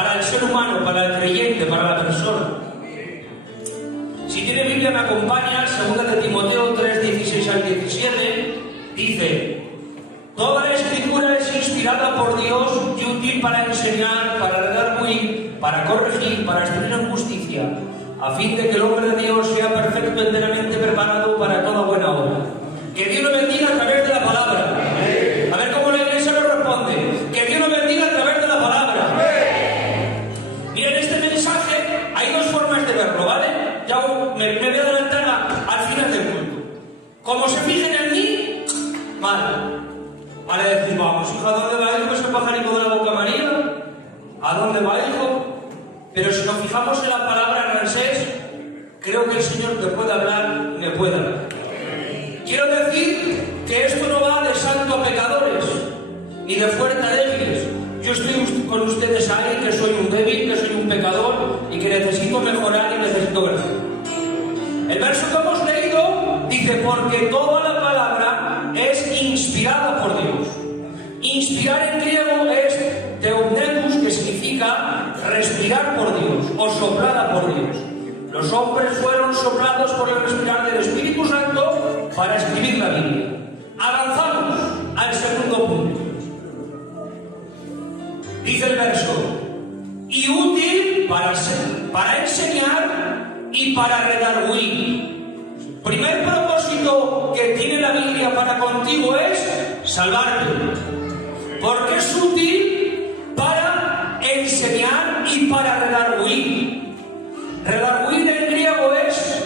para el ser humano, para el creyente, para la persona. Si tiene Biblia, me acompaña, 2 de Timoteo 3, 16 al 17, dice: toda la escritura es inspirada por Dios y útil para enseñar, para redarguir, para corregir, para instruir en justicia, a fin de que el hombre de Dios sea perfecto, enteramente preparado para toda buena obra. Que Dios lo bendiga a través de la palabra. A ver cómo la iglesia lo responde. Que Dios lo bendiga a través de la palabra. Miren, este mensaje hay dos formas de verlo, ¿vale? Ya me voy a adelantar al final del culto. Como se fijen en mí, mal. Vale, decir, vamos, hijo, ¿a dónde va hijo ese pajarito de la boca María? ¿A dónde va hijo? Pero si nos fijamos en la palabra Ramsés, creo que el Señor te puede hablar, me puede hablar. Quiero decir que esto no va de santo a pecadores, ni de fuerte a débiles. Yo estoy con ustedes ahí, que soy un débil, que soy un pecador, y que necesito mejorar y necesito ver. El verso que hemos leído dice: porque toda la palabra es inspirada por Dios. Inspirar en griego es theopneus, que significa respirar por Dios o soplada por Dios. Los hombres fueron soplados por el respirar del Espíritu Santo para escribir la Biblia. Avanzamos al segundo punto. Dice el verso: y útil para enseñar y para redarguir. Primer propósito que tiene la Biblia para contigo es salvarte. Porque es útil para enseñar y para redarguir. Redarguir en griego es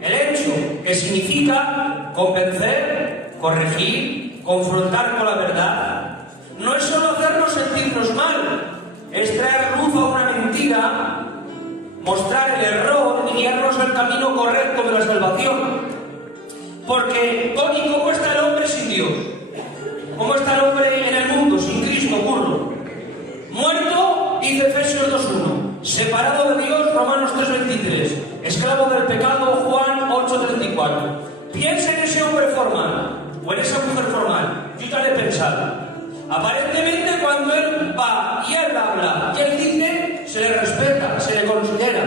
el hecho, que significa convencer, corregir, confrontar con la verdad. No es solo hacernos sentirnos mal, es traer luz a una mentira, mostrar el error y guiarnos al camino correcto de la salvación. Porque, Tony, ¿cómo está el hombre sin Dios? ¿Cómo está el hombre en el mundo sin Cristo, burro? Muerto, dice Efesios 2.1. Separado de Dios, Romanos 3.23. Esclavo del pecado, Juan 8.34. Piensa en ese hombre formal, o en esa mujer formal. Yo ya le he pensado. Aparentemente, cuando él va y él habla y él dice, se le respeta, se le considera.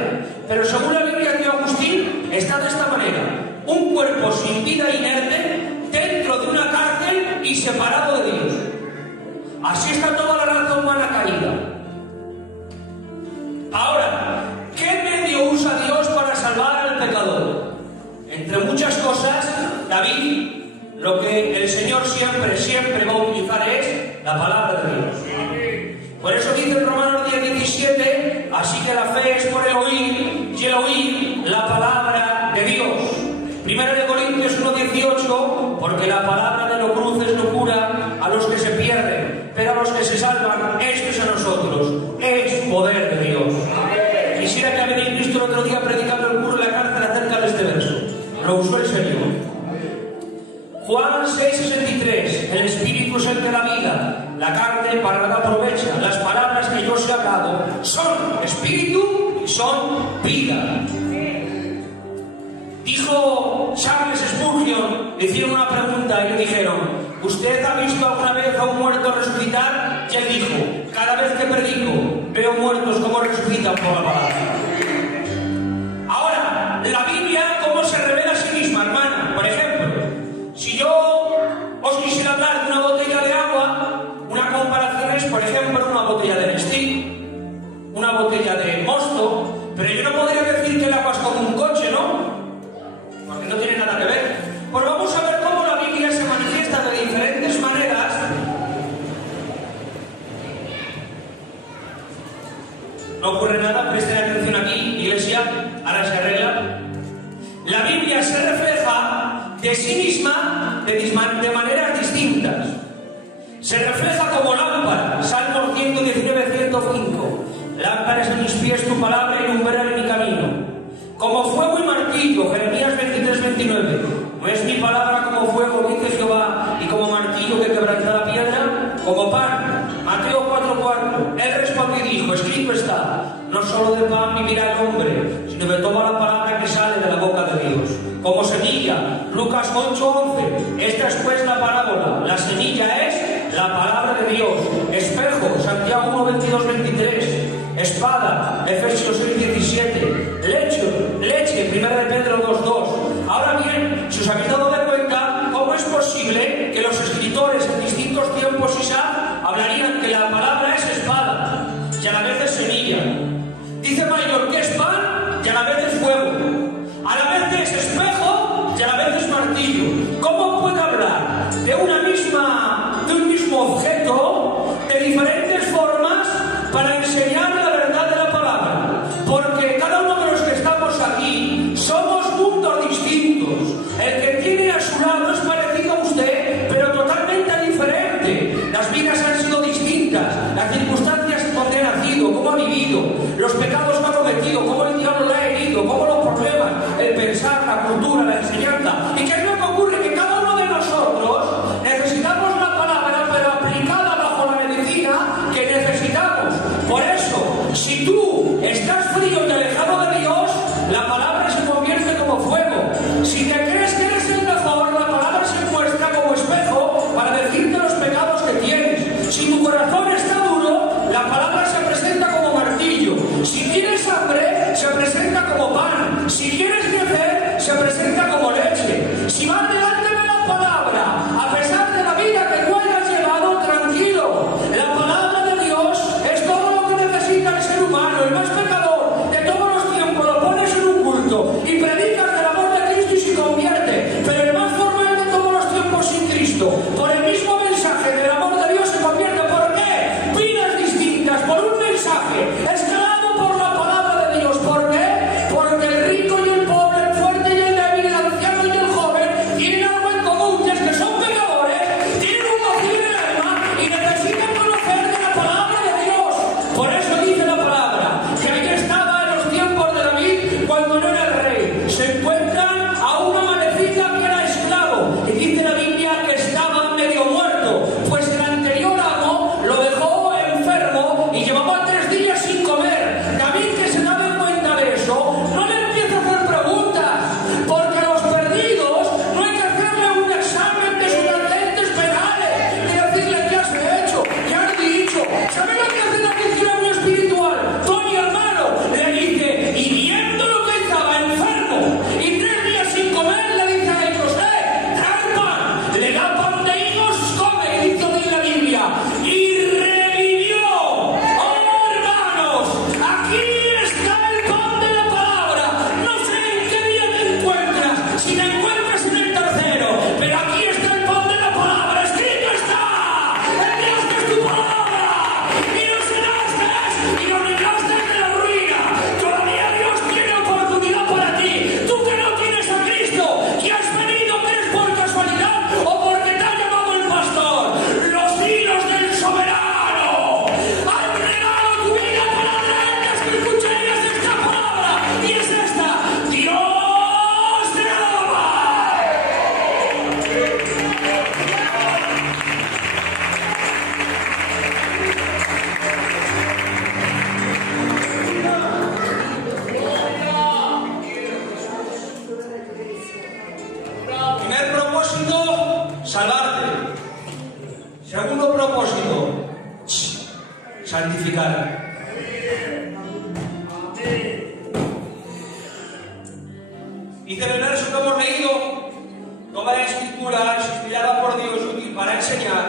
Pero según la Biblia de Agustín, está de esta manera: un cuerpo sin vida, inerte, dentro de una cárcel y separado de Dios. Así está toda la raza humana caída. Ahora, ¿qué medio usa Dios para salvar al pecador? Entre muchas cosas, David, lo que el Señor siempre va a utilizar es la palabra de Dios. Por eso dice en Romanos 10:17, así que la fe es por el oír, y el oír la palabra de Dios. Primero de Corintios 1:18, porque la palabra de lo cruz es locura a los que se pierden, pero a los que se salvan, esto es a nosotros, es poder de Dios. Quisiera que habéis visto el otro día predicando el curso en la cárcel acerca de este verso. Lo usó el Señor. Juan 6:63, el Espíritu es el que da vida, la carne para nada aprovecha. Las palabras que yo os he hablado son Espíritu y son vida. Dijo Charles Spurgeon, le hicieron una pregunta y le dijeron: ¿usted ha visto alguna vez a un muerto resucitar? Y él dijo: cada vez que predico veo muertos como resucitan por la palabra. Ahora, la Biblia, ¿cómo se revela a sí misma, hermana? Por ejemplo, si yo os quisiera hablar de una botella de agua, una comparación es, por ejemplo, una botella de Nestlé, una botella de Mosto, pero yo no podría decir que el agua es como un coche, ¿no? Porque no tiene nada que ver. Pues vamos a ver cómo la Biblia se manifiesta de diferentes maneras. No ocurre nada, presten atención aquí, iglesia, ahora se arregla. La Biblia se refleja de sí misma de maneras distintas. Se refleja como lámpara, Salmos 119:105. Lámpara es a mis pies tu palabra y lumbrera en mi camino. Como fuego y martillo, Jeremías 23:29. No es mi palabra como fuego, dice Jehová, y como martillo que quebranta la piedra, como pan. Mateo 4:4. Él respondió y dijo: escrito está, no solo de pan vivirá el hombre, sino de toda la palabra que sale de la boca de Dios. Como semilla, Lucas 8:11. Esta es pues la parábola. La semilla es la palabra de Dios. Espejo, Santiago 1:22-23. espada, Efesios 6:17, leche, 1 de Pedro 2:2. Ahora bien, si os habéis dado de cuenta, ¿cómo es posible que los escritores en distintos tiempos Isaac hablarían que la palabra es espada y a la vez es semilla? Dice Mayor que es pan y a la vez es fuego, a la vez es espejo y a la vez es martillo. ¿Cómo puede hablar de un mismo objeto de diferentes formas para enseñar la verdad de la palabra? Porque cada uno de los que estamos aquí somos mundos distintos. El que tiene a su lado es parecido a usted, pero totalmente diferente. Las vidas han sido distintas, las circunstancias donde ha nacido, cómo ha vivido, los pecados que ha cometido, cómo el diablo le ha herido, cómo los problemas, el pensar, la cultura, la enseñanza. ¿Y qué es lo que ocurre? Que cada uno de nosotros necesitamos la palabra, pero aplicada bajo la medicina que necesitamos. Por eso, si tú estás frío y alejado de Dios, la palabra se convierte como fuego. Si te crees que eres el mejor, la palabra se muestra como espejo para decirte los pecados que tienes. Si tu corazón está duro, la palabra se presenta como martillo. Si tienes hambre, se presenta como pan. Si quieres crecer, se presenta como leche. Si vas delante de la palabra, a pesar de la vida que tú hayas llevado, tranquilo. La palabra de Dios es todo lo que necesita el ser humano. El más pecador de todos los tiempos lo pones en un culto y predicas del amor de Cristo y se convierte. Pero el más formal de todos los tiempos sin Cristo, por el mismo mensaje del amor de Dios, se convierte. ¿Por qué? Vidas distintas, por un mensaje escalado por la palabra de Dios. ¿Por qué? Porque el rico y el pobre, el fuerte y el débil, el anciano y el joven tienen algo en común, y es que son pecadores, tienen un vacío en el alma y necesitan conocer de la palabra de Dios. Por eso dice la palabra que ahí estaba en los tiempos de David, cuando no era el rey. Se encuentran a un amalecita que era esclavo, y dice la Biblia que estaba medio muerto, pues el anterior amo lo dejó enfermo y llevaba 3 días sin comer. David, que se daba cuenta de eso, no le empieza a hacer preguntas, porque a los perdidos no hay que hacerle un examen de sus antecedentes penales, ni decirle qué has hecho, qué has dicho. ¿Sabe lo que hace la cristiana espiritual? Tony, hermano, le dice, y viendo lo que estaba enfermo y 3 días sin comer, le dice a ellos, trae pan, le da pan de higos, come, y dice la Biblia, y revivió. ¡Oh, hermanos! Aquí está el pan de la palabra. No sé en qué día te encuentras, si te encuentras en el tercero, pero aquí está el pan de la palabra. Escrito está, el Dios que es tu palabra, y no cenaste y no libraste de la ruina. Todavía Dios tiene oportunidad para ti. Tú que no tienes a Cristo, que has venido, que eres por casualidad o porque te ha llamado el pastor, los hilos del soberano han regado tu vida para traerte que escucharías esta palabra, y es esta: Dios te ama. Primer propósito, salvarte. Segundo propósito, santificar. Dice el verso que hemos leído: toda la escritura es inspirada por Dios, útil para enseñar,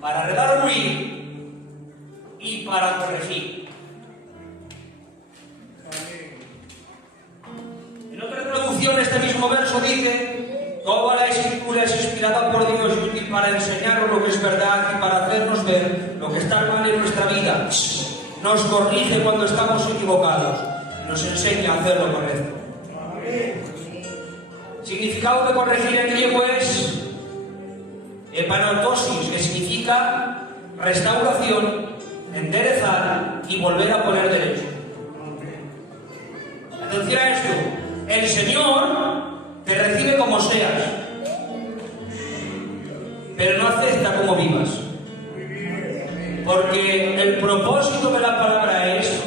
para redarguir y para corregir. En otra traducción, este mismo verso dice: toda la escritura es inspirada por Dios y útil para enseñarnos lo que es verdad y para hacernos ver lo que está mal en nuestra vida. Nos corrige cuando estamos equivocados y nos enseña a hacer lo correcto. Significado de corregir en griego es epanotosis, que significa restauración, enderezar y volver a poner derecho. Atención a esto: el Señor te recibe como seas, pero no acepta como vivas, porque el propósito de la palabra es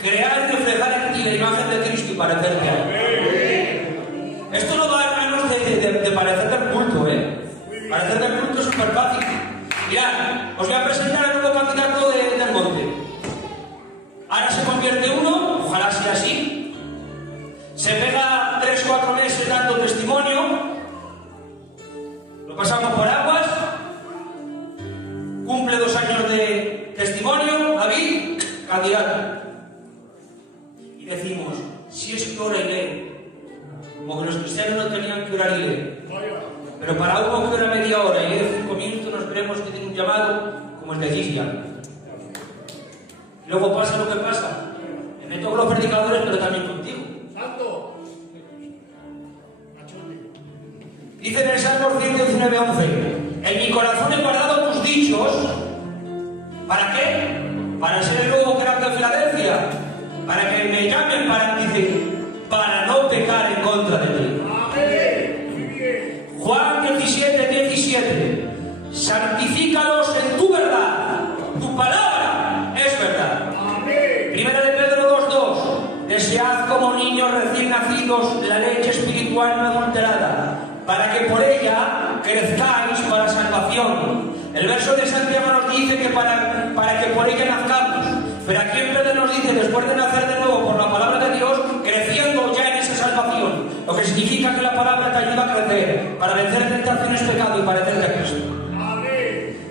crear y reflejar en ti la imagen de Cristo y parecerte a Él. Esto no va, hermanos, de parecerte al culto, parecerte al culto es súper fácil. Mirad, os voy a presentar al nuevo candidato del monte. candidato. Y decimos, si es que ora y lee, como que los cristianos no tenían que orar y leer. Pero para uno que ora media hora y lee 5 minutos, nos creemos que tiene un llamado como el de Gislia. Y luego pasa lo que pasa. Me meto con los predicadores, pero también contigo. Dice en el Salmo 119:11: en mi corazón he guardado tus dichos. ¿Para qué? Para ser el nuevo que era de Filadelfia. Para que me llamen, para no pecar en contra de ti. Juan 17:17: santifícalos en tu verdad. Tu palabra es verdad. Primera de Pedro 2:2: desead como niños recién nacidos la leche espiritual no adulterada, para que por ella crezcáis para salvación. El verso de Santiago nos dice que para que por ella nazcamos, pero aquí en Pedro nos dice, después de nacer de nuevo por la palabra de Dios, creciendo ya en esa salvación, lo que significa que la palabra te ayuda a crecer, para vencer tentaciones, pecado y parecerte a Cristo.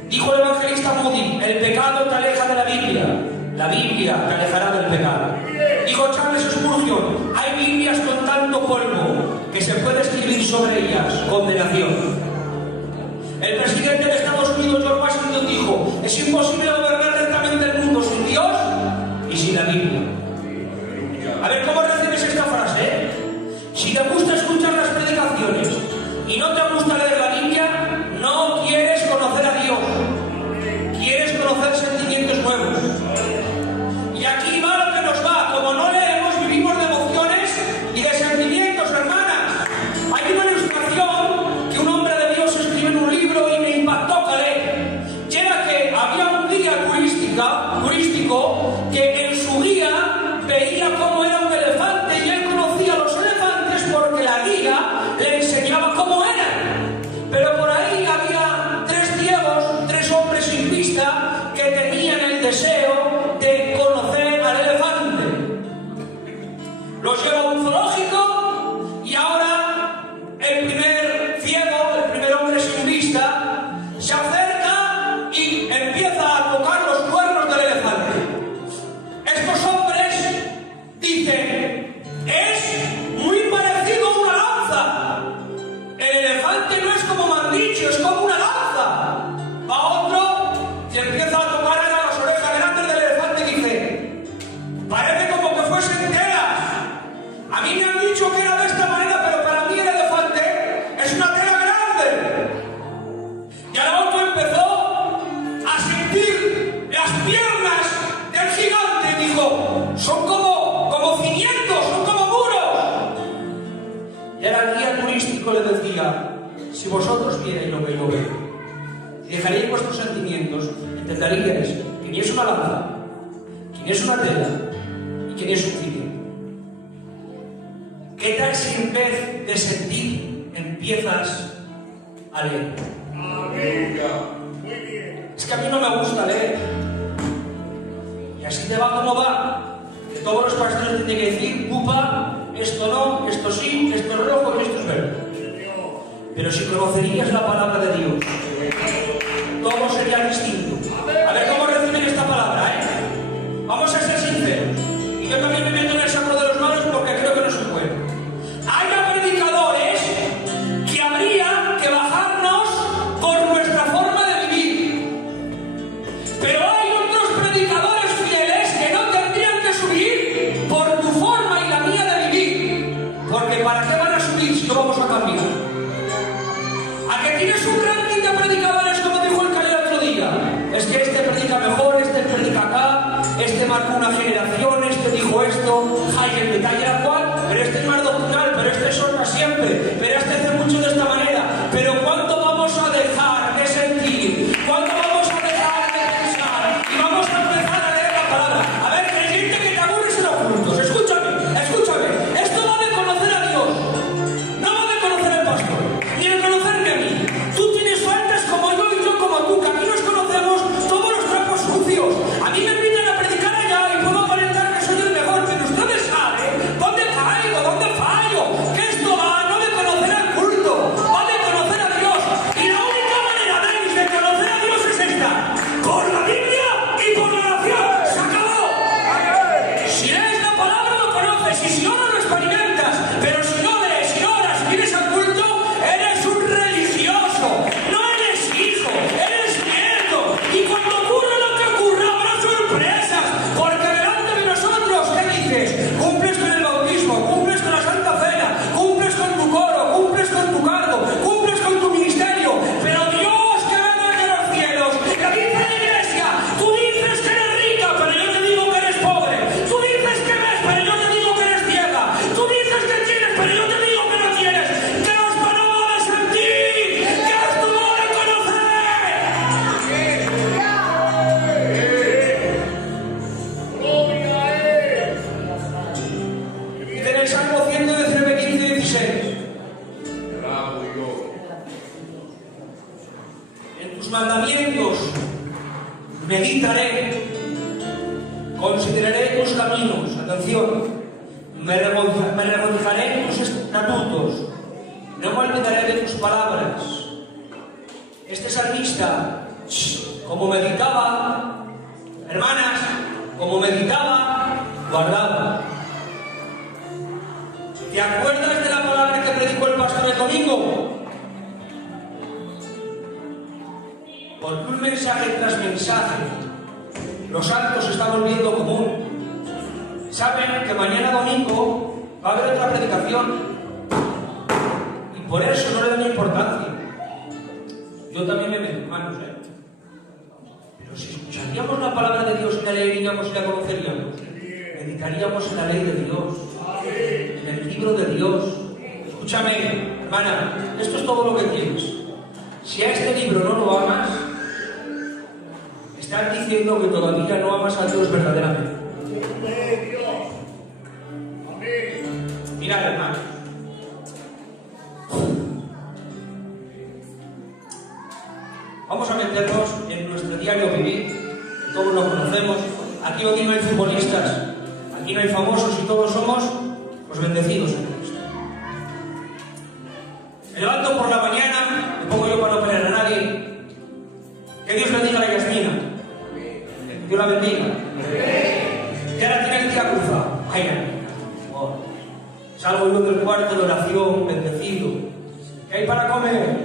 Dijo el evangelista Moody: el pecado te aleja de la Biblia te alejará del pecado. Dijo Charles Spurgeon: hay Biblias con tanto polvo que se puede escribir sobre ellas condenación. El presidente de Estados Unidos, George Washington, dijo: es imposible gobernar rectamente el mundo sin Dios y sin la Biblia. A ver, ¿cómo recibes esta frase? Si te gusta escuchar las predicaciones y no te gusta leer la Biblia, no quieres conocer a Dios. Quieres conocer sentimientos nuevos. Y aquí va lo que nos va. Como no leemos, vivimos de emociones y de sentimientos, hermanas. Hay una ilustración que un hombre de Dios escribe en un libro y me impactó calé. Y era que había un guía turístico que en su guía veía cómo era un elefante y él conocía a los elefantes porque la guía le enseñaba cómo eran. Pero por ahí había 3 ciegos, 3 hombres sin vista que tenían el deseo de conocer al elefante. Los lleva a un zoológico y ahora el primer ciego, el primer hombre sin vista, se acerca y empieza a tocar los cuernos del elefante. Estos hombres dicen: es muy parecido a una lanza. El elefante no es como me han dicho, es como una lanza. Va otro y empieza a tocar a las orejas grandes del elefante y dice: parece como que fuesen telas. A mí me han dicho que era de esta manera, pero para mí el elefante es una tela grande. Y ahora otro empezó a sentir las piernas del gigante y dijo: son como cimientos, son como muros. Y ahora el guía turístico le decía: si vosotros vierais lo que yo veo, y dejaríais vuestros sentimientos, entenderíais que ni es una lanza, que ni es una tela y que ni es un cimiento. ¿Qué tal si en vez de sentir empiezas a leer? Es que a mí no me gusta leer. Y así te va como va. Que todos los pastores te tienen que decir: pupa, esto no, esto sí, esto es rojo y esto es verde. Pero si conocerías la palabra de Dios, todo sería distinto. A ver cómo reciben esta palabra, Vamos a ser sinceros. Y yo también me meto en el saco de los malos porque creo que no se puede. Hay predicadores que habría que bajarnos por nuestra forma de vivir. Pero hay otros predicadores fieles que no tendrían que subir por tu forma y la mía de vivir. Porque ¿para qué van a subir si no vamos a cambiar? ¿A que tienes un ranking de predicadores como dijo el Calero otro día? Es que este predica mejor, este predica acá, este marcó una generación, este dijo esto, hay el detalle era cual, pero este es más doctrinal, pero este solta siempre, pero este hace mucho de esta manera. Pero ¿cuánto vamos a dejar de sentir? ¿Cuánto vamos a dejar de pensar? Y vamos a empezar a leer la palabra. A ver, creyente que te aburres en los cultos, escúchame. Esto va de conocer a Dios, no va de conocer al pastor, ni de conocerme a mí. Tú tienes faltas como yo y yo como tú, que aquí nos conocemos todos los trapos sucios. A mí me invitan a predicar allá y puedo aparentar que soy el mejor, pero ustedes saben dónde caigo, dónde fallo. Que esto va no de conocer al culto, va de conocer a Dios. consideraré tus caminos, atención, me regocijaré en tus estatutos, no me olvidaré de tus palabras. Este salmista, como meditaba, hermanas, como meditaba, guardaba. ¿Te acuerdas de la palabra que predicó el pastor el domingo? Porque un mensaje tras mensaje, los santos se está volviendo común. Saben que mañana domingo va a haber otra predicación y por eso no le dan importancia. Yo también me meto, hermanos, pero si escucharíamos la palabra de Dios y la leeríamos y la conoceríamos, meditaríamos en la ley de Dios, en el libro de Dios. Escúchame, hermana, esto es todo lo que tienes. Si a este libro no lo amas, estás diciendo que todavía no amas a Dios verdaderamente. Mirad, hermano, vamos a meternos en nuestro diario vivir. Todos lo conocemos. Aquí hoy no hay futbolistas, aquí no hay famosos y todos somos los bendecidos en Cristo. Me levanto por la mañana, me pongo yo para no pelear a nadie. Que Dios bendiga a la Yasmina. Que Dios la bendiga. Que ahora tiene el día cruzado. Ay, oh. Salgo yo del cuarto de oración, bendecido. ¿Qué hay para comer?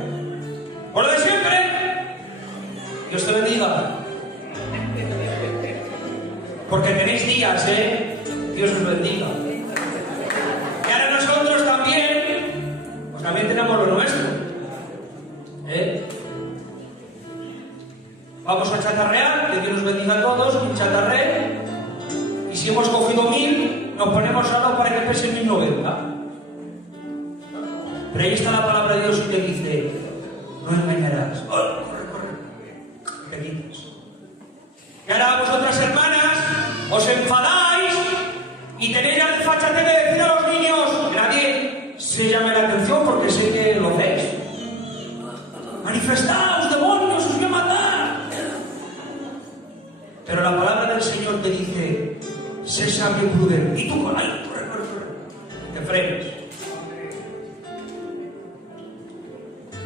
¡Por lo de siempre! Dios te bendiga. Porque tenéis días, Dios os bendiga. Y ahora nosotros también, pues también tenemos lo nuestro. Vamos a chatarrear, que Dios nos bendiga a todos, un chatarré. Y si hemos cogido 1000, nos ponemos algo para que pese 1090. Pero ahí está la palabra de Dios y te dice, no engañarás. Oh, corre. Te quitas. Y ahora vosotras, hermanas, os enfadáis y tenéis la desfachatez de decir a los niños, que nadie se llame la atención porque sé que lo veis. Manifestaos, demonios, os voy a matar. Pero la palabra del Señor te dice, sé sabio y prudente. Y tú con ahí, corre. Te frenes.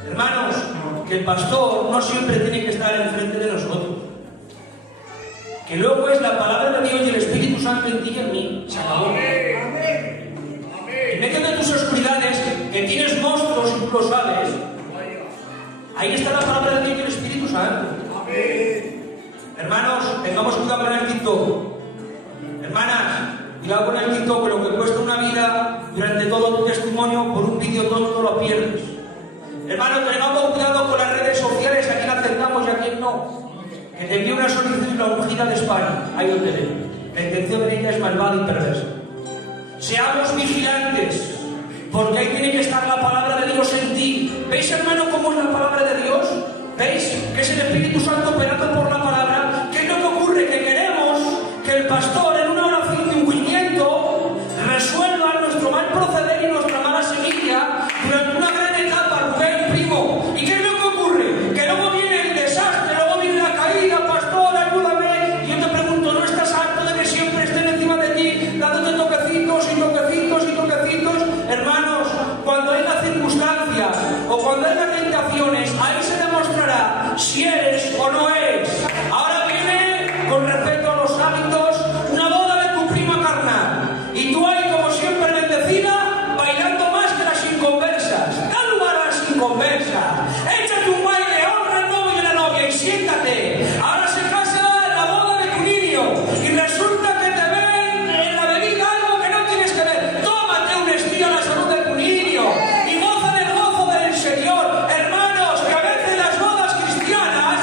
Hermanos, que el pastor no siempre tiene que estar enfrente de nosotros. Que luego es la palabra de Dios y el Espíritu Santo en ti y en mí. Se acabó. En medio de tus oscuridades, que tienes monstruos y tú lo sabes, ahí está la palabra de Dios y el Espíritu Santo. Hermanos, tengamos cuidado con el TikTok. Hermanas, cuidado con el TikTok, que lo que cuesta una vida durante todo tu testimonio, por un vídeo tonto lo pierdes. Hermanos, tengamos cuidado con las redes sociales, a quién aceptamos y a quién no. Que te envíe una solicitud la ungida de España. Ahí lo tenemos. La intención de ella es malvada y perversa. Seamos vigilantes, porque ahí tiene que estar la palabra de Dios en ti. ¿Veis, hermano, cómo es la palabra de Dios? ¿Veis que es el Espíritu Santo operando por la palabra? ¿Qué es lo que ocurre? Que queremos que el pastor en una oración de ungimiento resuelva nuestro mal proceder y nuestra mala semilla durante una gran etapa, Rubén, primo. ¿Y qué es lo que ocurre? Que luego viene el desastre, luego viene la caída, pastor, ayúdame. Y yo te pregunto, ¿no estás harto de que siempre estén encima de ti, dándote toquecitos y toquecitos y toquecitos? Hermanos, cuando haya circunstancias o cuando haya tentaciones, ahí se demostrará si eres o no eres. Ahora viene, con respecto a los hábitos, una boda de tu prima carnal. Y tú ahí, como siempre, bendecida, bailando más que las inconversas. Da lugar a las inconversas. Échate un baile, honra al novio y a la novia y siéntate. Ahora se casa la boda de tu niño y resulta que te ven en la bebida algo que no tienes que ver. Tómate un estilo a la salud de tu niño y goza del gozo del Señor. Hermanos, que a veces las bodas cristianas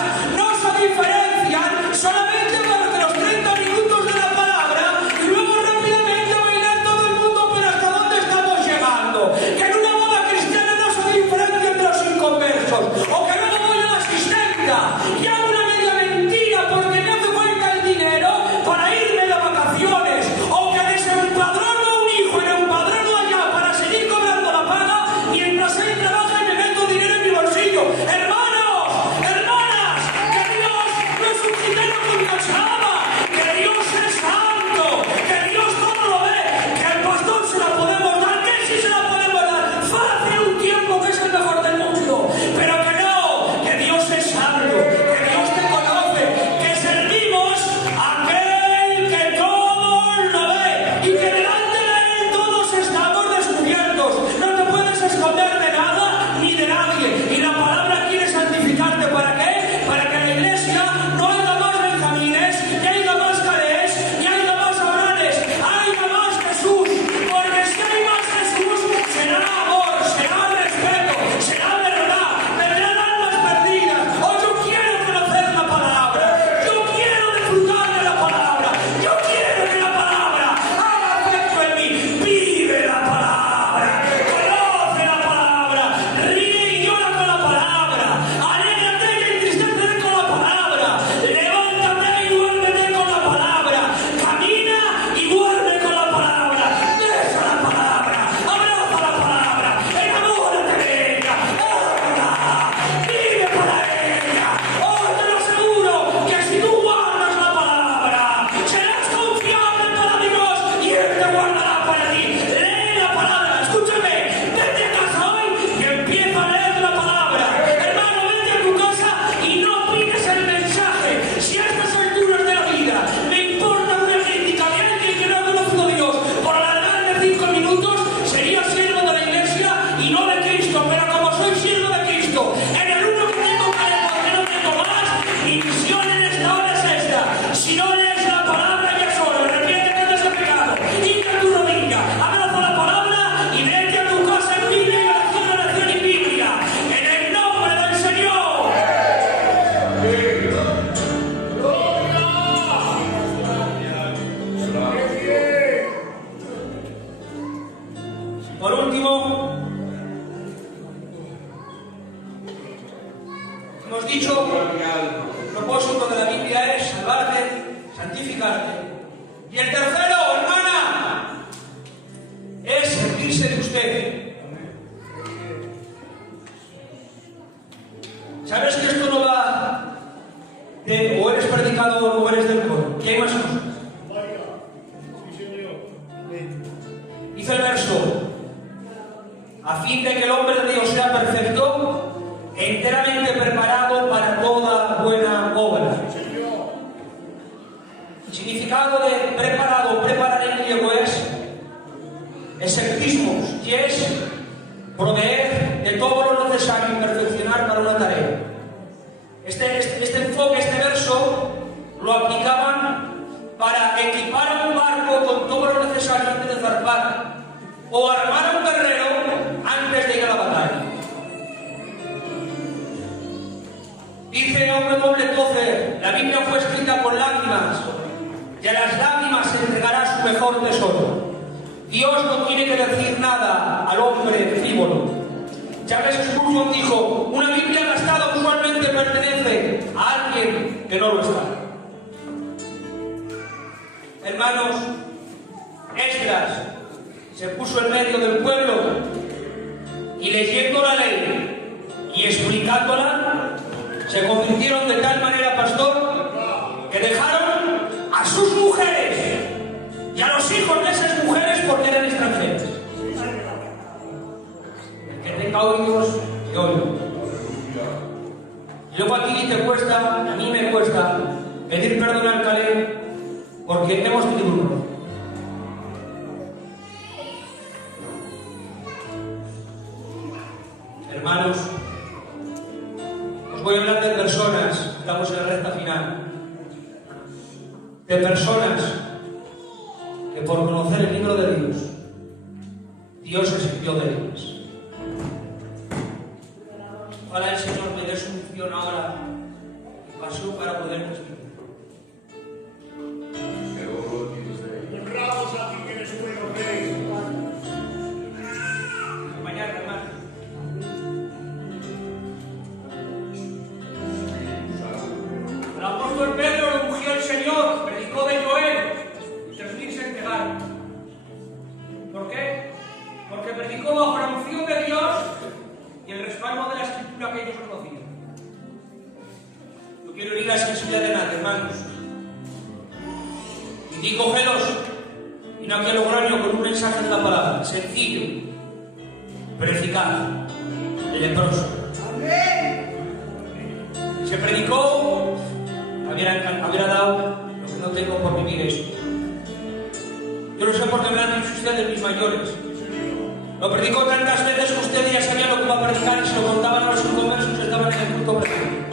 Y el tercero, hermana, es servirse de usted. ¿Sabes que esto no va de o eres predicador o eres del coro? Que hay más cosas. Dice el verso: a fin de que el hombre de Dios sea perfecto, enteramente preparado para toda buena obra. El significado de preparado, preparar en griego es exectismos, y es proveer de todo lo necesario y perfeccionar para una tarea. Este enfoque, este verso, lo aplicaban para equipar a un barco con todo lo necesario antes de zarpar, o armar a un guerrero antes de ir a la batalla. Dice W. Tozer: la Biblia fue escrita con lágrimas, y a las lágrimas se entregará su mejor tesoro. Dios no tiene que decir nada al hombre frívolo. Charles Spurgeon dijo: una Biblia gastada usualmente pertenece a alguien que no lo está. Hermanos, Esdras se puso en medio del pueblo y, leyendo la ley y explicándola, se convirtieron de tal manera, pastor, que dejaron a sus mujeres y a los hijos de esas mujeres porque eran extranjeros. El que tenga oídos, que oiga. Y luego aquí te cuesta, a mí me cuesta, pedir perdón al Calé porque hemos tenido un error. Hermanos, os voy a hablar de personas, estamos en la recta final, de personas que por conocer el libro de Dios, Dios se sirvió de ellas. Ojalá el Señor me dé su unción ahora y pasión para poder transmitir. Mañana, hermano. El apóstol Pedro lo ungió el Señor, predicó de Joel, y 3000 se entregaron. ¿Por qué? Porque predicó bajo la unción de Dios y el respaldo de la escritura que ellos conocían. No quiero ir a la sensibilidad de nadie, hermanos. Y digo gelos, y no aquí a Logroño con un mensaje de la palabra, sencillo, pero eficaz, de leproso. Se predicó, hubiera dado lo que no tengo por vivir eso. Yo lo sé porque me lo han dicho ustedes, mis mayores. Lo predicó tantas veces que usted ya sabía lo que iba a predicar y se lo contaban a los inconversos que estaban en el culto presente.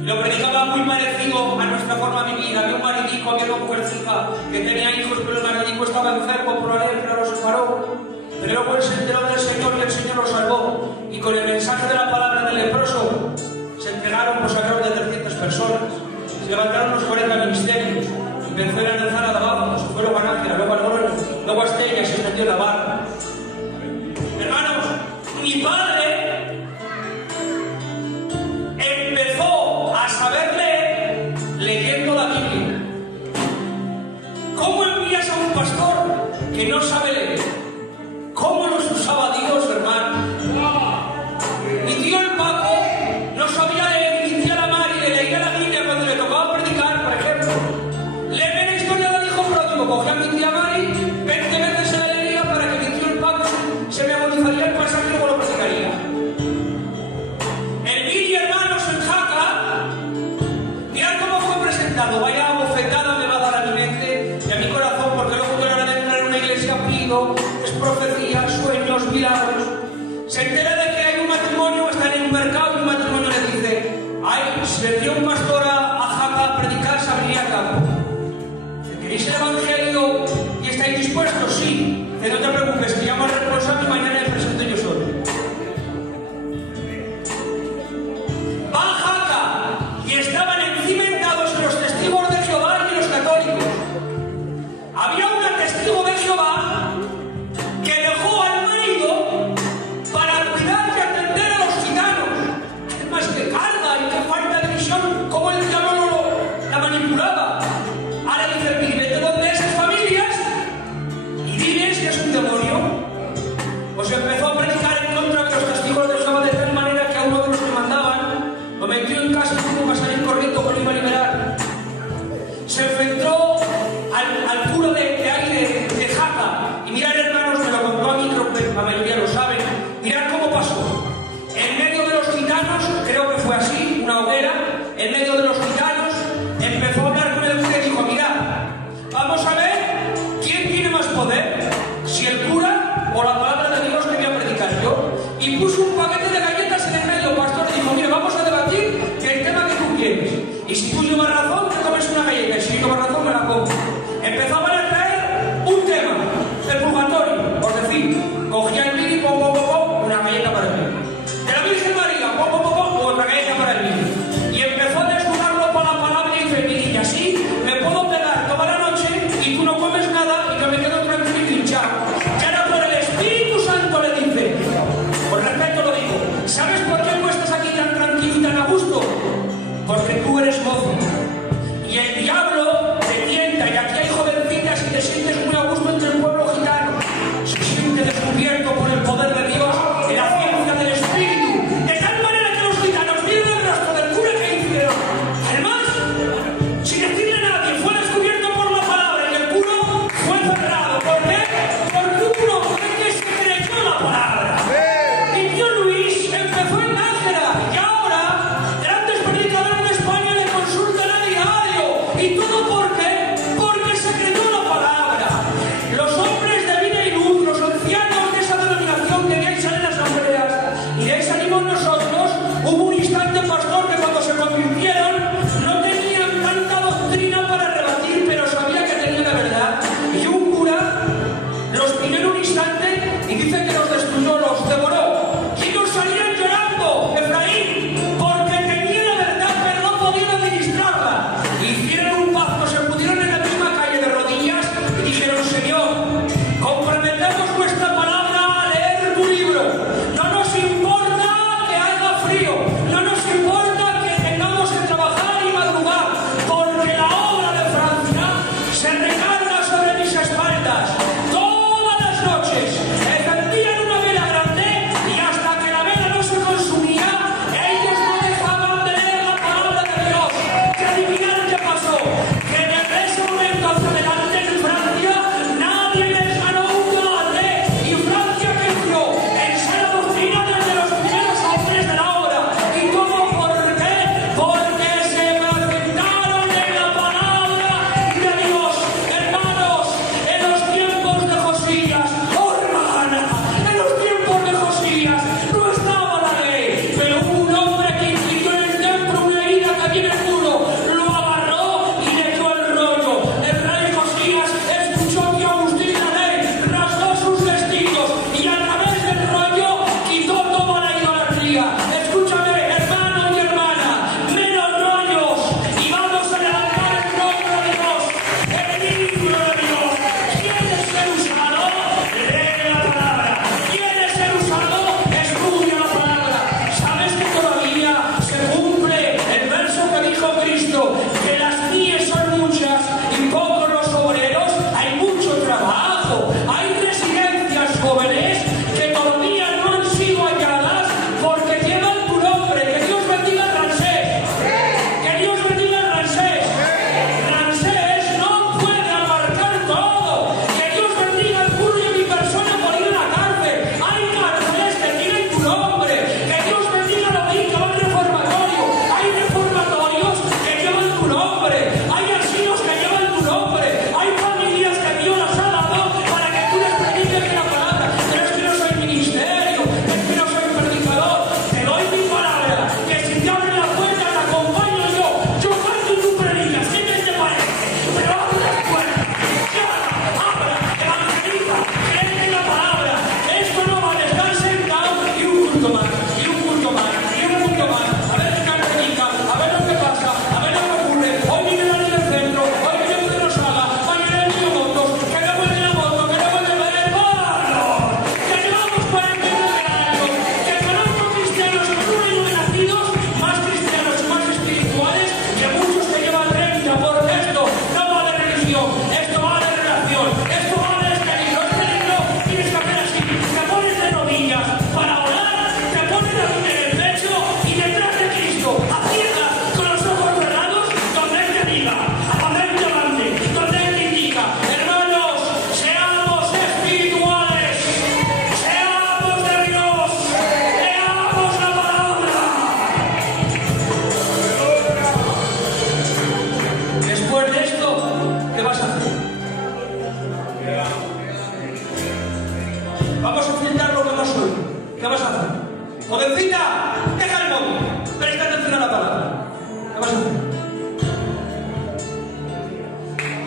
Y lo predicaba muy parecido a nuestra forma de vivir. Había un maridico, había una mujercita que tenía hijos, pero el maridico estaba enfermo por la lepra, lo separó. Pero luego él se enteró del Señor y el Señor lo salvó. Y con el mensaje de la palabra del leproso se entregaron por alrededor de 300 personas. Se levantaron los 40 ministerios. Empezó a ir a Nezara de abajo, se fue luego a Nájera, luego a Logroño, luego a Estella y se extendió la barra. Hermanos, mi padre empezó a saber leer leyendo la Biblia. ¿Cómo envías a un pastor que no sabe leer? ¿Cómo nos usaba Dios, hermano? Mi tío el Paco no sabía leer, ni tía la Mari le leía la Biblia cuando le tocaba predicar, por ejemplo. Léeme la historia del hijo pródigo. Cogía a mi tía Mari, 20 veces se la leía para que mi tío el Paco se memorizaría el pasaje y luego lo predicaría. El Billy, hermanos, en Jaca, mirad cómo fue presentado. Vaya bofetada me va a dar a mi mente y a mi corazón, porque luego que a la hora de entrar en una iglesia pido, es profecía, sueños, milagros. Se entera de que hay un matrimonio, está en un mercado y un matrimonio le dice: ay, si vendría un pastor a Jaca a predicar, se abriría campo. ¿Queréis el evangelio y estáis dispuestos? Sí. Que no te preocupes, que llamo al responsable y mañana le presento yo solo. Va a Jaca y estaban encimentados los testigos de Jehová y los católicos. Había una testigo de Jehová que dejó al marido para cuidar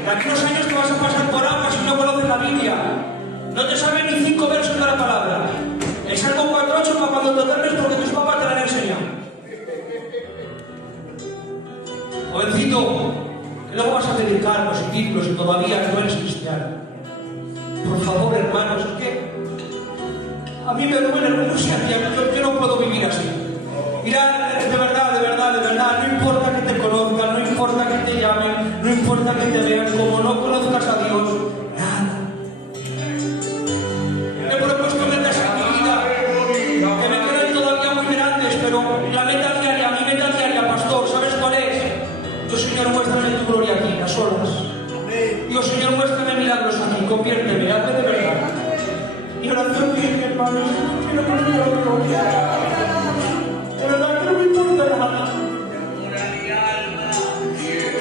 De aquí unos años te vas a pasar por agua si no conoces la Biblia. No te saben ni 5 versos de la palabra. El Salmo 4:8 para cuando te duermes porque tus papás te la han enseñado. Jovencito, que luego vas a pedir cargos y títulos y todavía no eres cristiano. Por favor, hermanos, es que a mí me duele el mundo, yo no puedo vivir así. Mirad, de verdad, no importa que te conozcan, no importa que te llamen, no importa que te vean, como no conozcas a Dios, nada. Me he propuesto metas en mi vida, que me quedan todavía muy grandes, pero la meta diaria, mi meta diaria, pastor, ¿sabes cuál es? Dios, Señor, muéstrame tu gloria aquí, a solas. Dios, Señor, muéstrame milagros aquí, conviérteme, hazme de verdad. Y oración tiene, hermanos, quiero que me la gloria. De verdad que no me importa nada.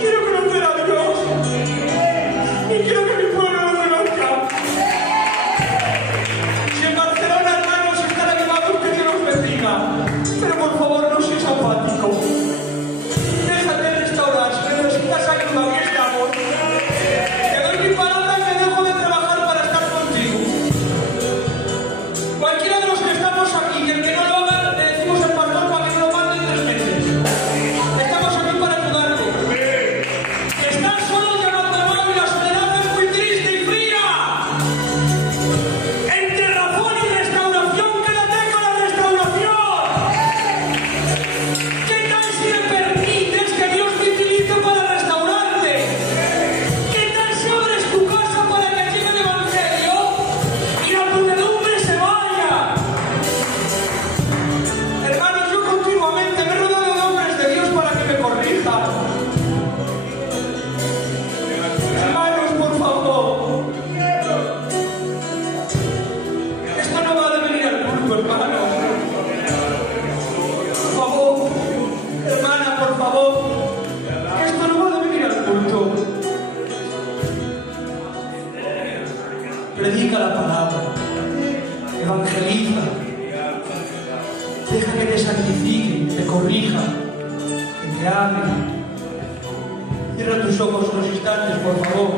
Quiero conocer a Dios. Y quiero que mi pueblo lo conozca. Si en Barcelona, hermanos, están animados, que Dios los bendiga. Pero por favor, no seas apático. Déjate restaurar. Si necesitas ayuda, aquí estamos. Te doy mi palabra que dejo de trabajar para estar contigo. Cualquiera de los que estamos aquí, y el que no lo haga, le decimos al pastor para que no lo mande en 3 meses. Estamos aquí para ayudarte. Que estás solo y abandonado y la soledad es muy triste y fría. Entre razón y restauración, quédate con la restauración. ¿Qué tal si le permites que Dios te utilice para restaurarte? ¿Qué tal si abres tu casa para que llegue el Evangelio y la podredumbre se vaya? Hermanos, yo continuamente me he rodeado de hombres de Dios para que me corrijan. Hermanos, por favor. Esto no va a venir al culto, hermano. Por favor, hermana, por favor. Esto no va a venir al culto. Predica la palabra. Evangeliza. Deja que te santifique, te corrija, que te ame. Cierra tus ojos unos instantes, por favor.